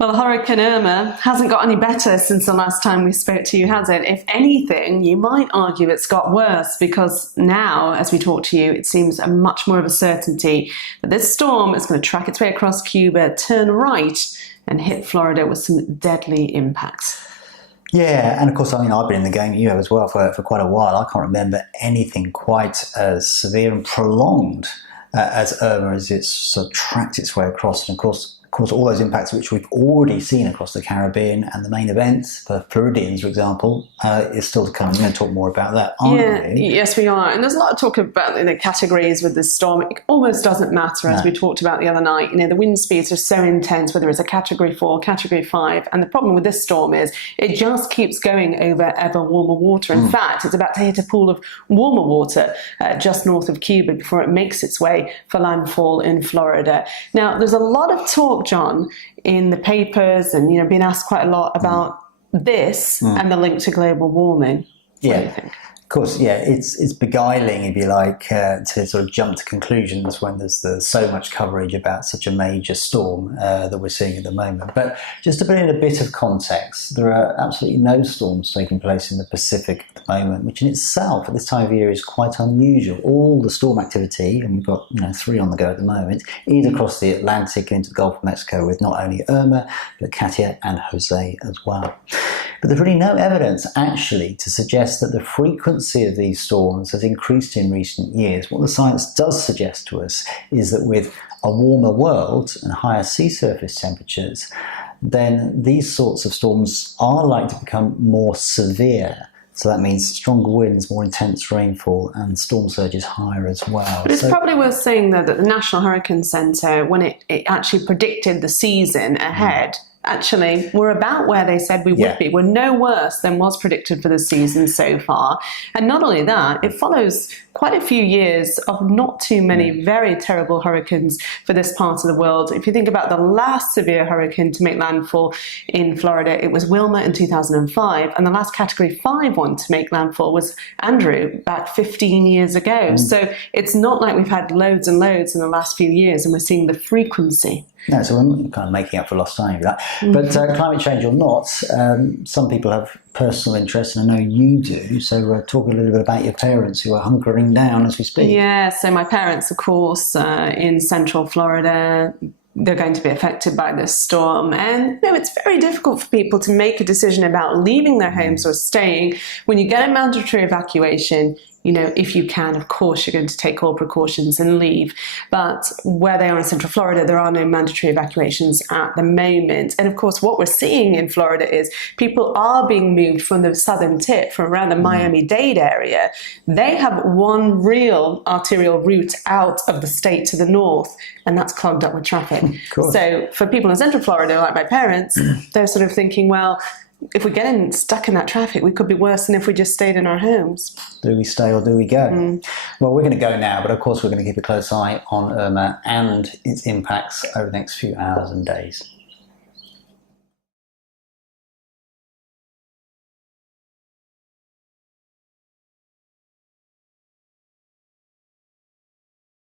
Well, Hurricane Irma hasn't got any better since the last time we spoke to you, has it? If anything, you might argue it's got worse, because now, as we talk to you, it seems much more of a certainty that this storm is going to track its way across Cuba, turn right, and hit Florida with some deadly impacts. Yeah, and of course, I mean, I've been in the game, you have as well, for quite a while. I can't remember anything quite as severe and prolonged as Irma, as it's sort of tracked its way across. And of course, all those impacts which we've already seen across the Caribbean, and the main events for Floridians, for example, is still to come. We're going to talk more about that, aren't we? Yes, we are. And there's a lot of talk about the categories with this storm. It almost doesn't matter, as we talked about the other night. You know, the wind speeds are so intense, whether it's a Category 4, Category 5. And the problem with this storm is it just keeps going over ever warmer water. In fact, it's about to hit a pool of warmer water just north of Cuba before it makes its way for landfall in Florida. Now, there's a lot of talk, John, in the papers, and being asked quite a lot about this and the link to global warming. What do you think? Of course, yeah, it's beguiling, if you like, to sort of jump to conclusions when there's so much coverage about such a major storm that we're seeing at the moment. But just to put in a bit of context, there are absolutely no storms taking place in the Pacific at the moment, which in itself at this time of year is quite unusual. All the storm activity, and we've got 3 on the go at the moment, is across the Atlantic into the Gulf of Mexico, with not only Irma, but Katia and Jose as well. But there's really no evidence actually to suggest that the frequency of these storms has increased in recent years. What the science does suggest to us is that with a warmer world and higher sea surface temperatures, then these sorts of storms are likely to become more severe. So that means stronger winds, more intense rainfall, and storm surges higher as well. But it's probably worth saying, though, that the National Hurricane Center, when it actually predicted the season ahead, actually, we're about where they said we would be. We're no worse than was predicted for the season so far. And not only that, it follows quite a few years of not too many very terrible hurricanes for this part of the world. If you think about the last severe hurricane to make landfall in Florida, it was Wilma in 2005, and the last Category 5 one to make landfall was Andrew back 15 years ago. So it's not like we've had loads and loads in the last few years, and we're seeing the frequency. No, so we're kind of making up for lost time with that. But climate change or not, some people have personal interests, and I know you do. So talk a little bit about your parents who are hunkering down as we speak. Yeah, so my parents, of course, in central Florida, they're going to be affected by this storm. And it's very difficult for people to make a decision about leaving their homes or staying. When you get a mandatory evacuation, if you can, of course, you're going to take all precautions and leave. But where they are in central Florida, there are no mandatory evacuations at the moment. And of course, what we're seeing in Florida is people are being moved from the southern tip, from around the Miami-Dade area. They have one real arterial route out of the state to the north, and that's clogged up with traffic. So for people in central Florida, like my parents, they're sort of thinking, well, if we're getting stuck in that traffic, we could be worse than if we just stayed in our homes. Do we stay or do we go? Well, we're going to go now, but of course we're going to keep a close eye on Irma and its impacts over the next few hours and days.